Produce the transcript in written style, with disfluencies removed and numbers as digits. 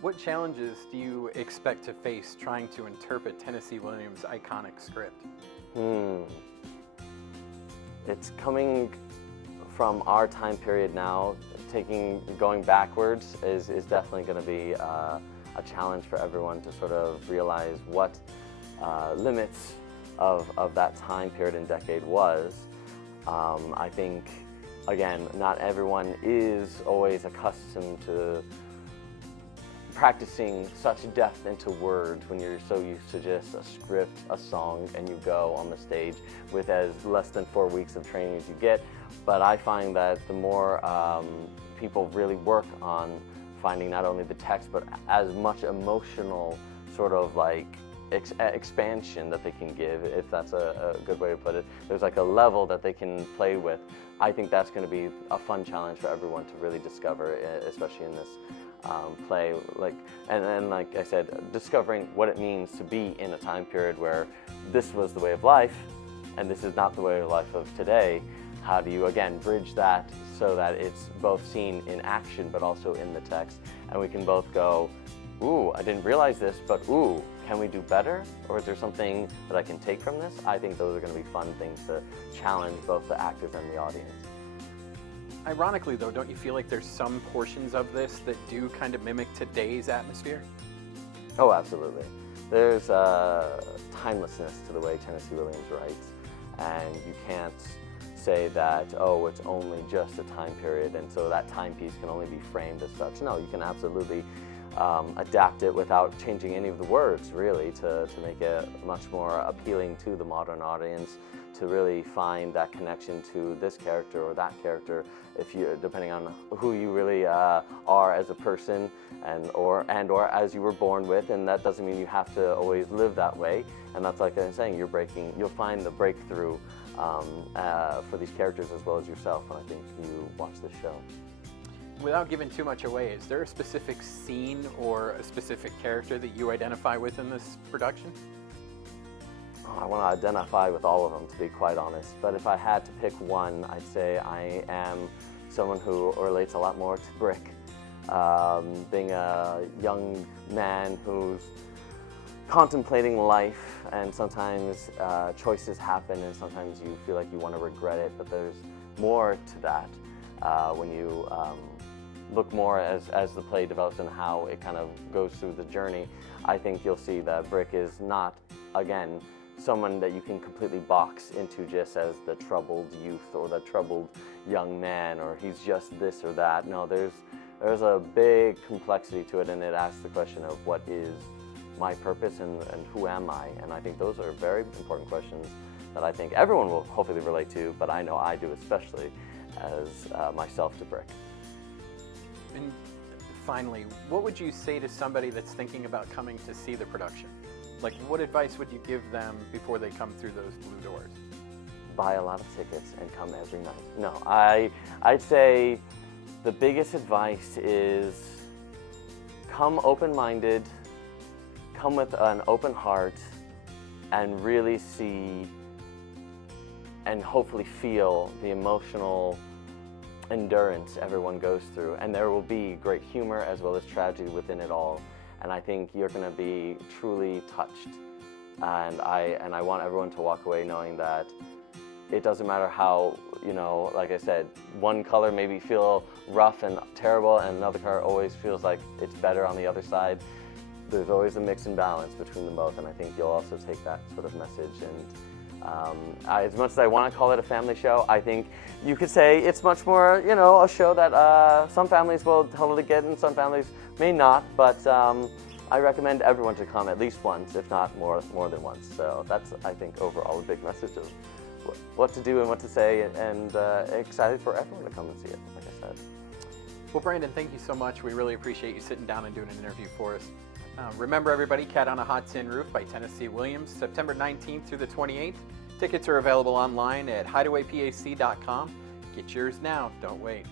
What challenges do you expect to face trying to interpret Tennessee Williams' iconic script? It's coming from our time period now. Going backwards is definitely going to be a challenge for everyone to sort of realize what limits of that time period and decade was. I think, again, not everyone is always accustomed to practicing such depth into words when you're so used to just a script, a song, and you go on the stage with as less than 4 weeks of training as you get. But I find that the more people really work on finding not only the text, but as much emotional sort of like expansion that they can give, if that's a good way to put it. There's like a level that they can play with. I think that's going to be a fun challenge for everyone to really discover, especially in this play, and like I said, discovering what it means to be in a time period where this was the way of life and this is not the way of life of today. How do you again bridge that so that it's both seen in action but also in the text, and we can both go, ooh, I didn't realize this, but ooh, can we do better? Or is there something that I can take from this? I think those are going to be fun things to challenge both the actors and the audience. Ironically, though, don't you feel like there's some portions of this that do kind of mimic today's atmosphere? Oh, absolutely. There's a timelessness to the way Tennessee Williams writes, and you can't say that, oh, it's only just a time period, and so that timepiece can only be framed as such. No, you can absolutely adapt it without changing any of the words, really, to make it much more appealing to the modern audience, to really find that connection to this character or that character, depending on who you really are as a person or as you were born with. And that doesn't mean you have to always live that way. And that's like I'm saying, you'll find the breakthrough for these characters as well as yourself when I think you watch this show. Without giving too much away, is there a specific scene or a specific character that you identify with in this production? I want to identify with all of them, to be quite honest. But if I had to pick one, I'd say I am someone who relates a lot more to Brick. Being a young man who's contemplating life, and sometimes choices happen and sometimes you feel like you want to regret it, but there's more to that when you look more as the play develops and how it kind of goes through the journey. I think you'll see that Brick is not, again, someone that you can completely box into just as the troubled youth or the troubled young man, or he's just this or that. No, there's a big complexity to it, and it asks the question of what is my purpose and who am I? And I think those are very important questions that I think everyone will hopefully relate to, but I know I do, especially as myself to Brick. And finally, what would you say to somebody that's thinking about coming to see the production? Like, what advice would you give them before they come through those blue doors? Buy a lot of tickets and come every night. No, I'd say the biggest advice is come open-minded, come with an open heart, and really see and hopefully feel the emotional endurance everyone goes through. And there will be great humor as well as tragedy within it all. And I think you're going to be truly touched. And I want everyone to walk away knowing that it doesn't matter how, like I said, one color maybe feel rough and terrible and another color always feels like it's better on the other side. There's always a mix and balance between them both, and I think you'll also take that sort of message. And as much as I want to call it a family show, I think you could say it's much more, a show that some families will totally get and some families may not, but I recommend everyone to come at least once, if not more than once. So that's, I think, overall a big message of what to do and what to say, and excited for everyone to come and see it, like I said. Well, Brandon, thank you so much. We really appreciate you sitting down and doing an interview for us. Remember, everybody, Cat on a Hot Tin Roof by Tennessee Williams, September 19th through the 28th. Tickets are available online at hideawaypac.com. Get yours now. Don't wait.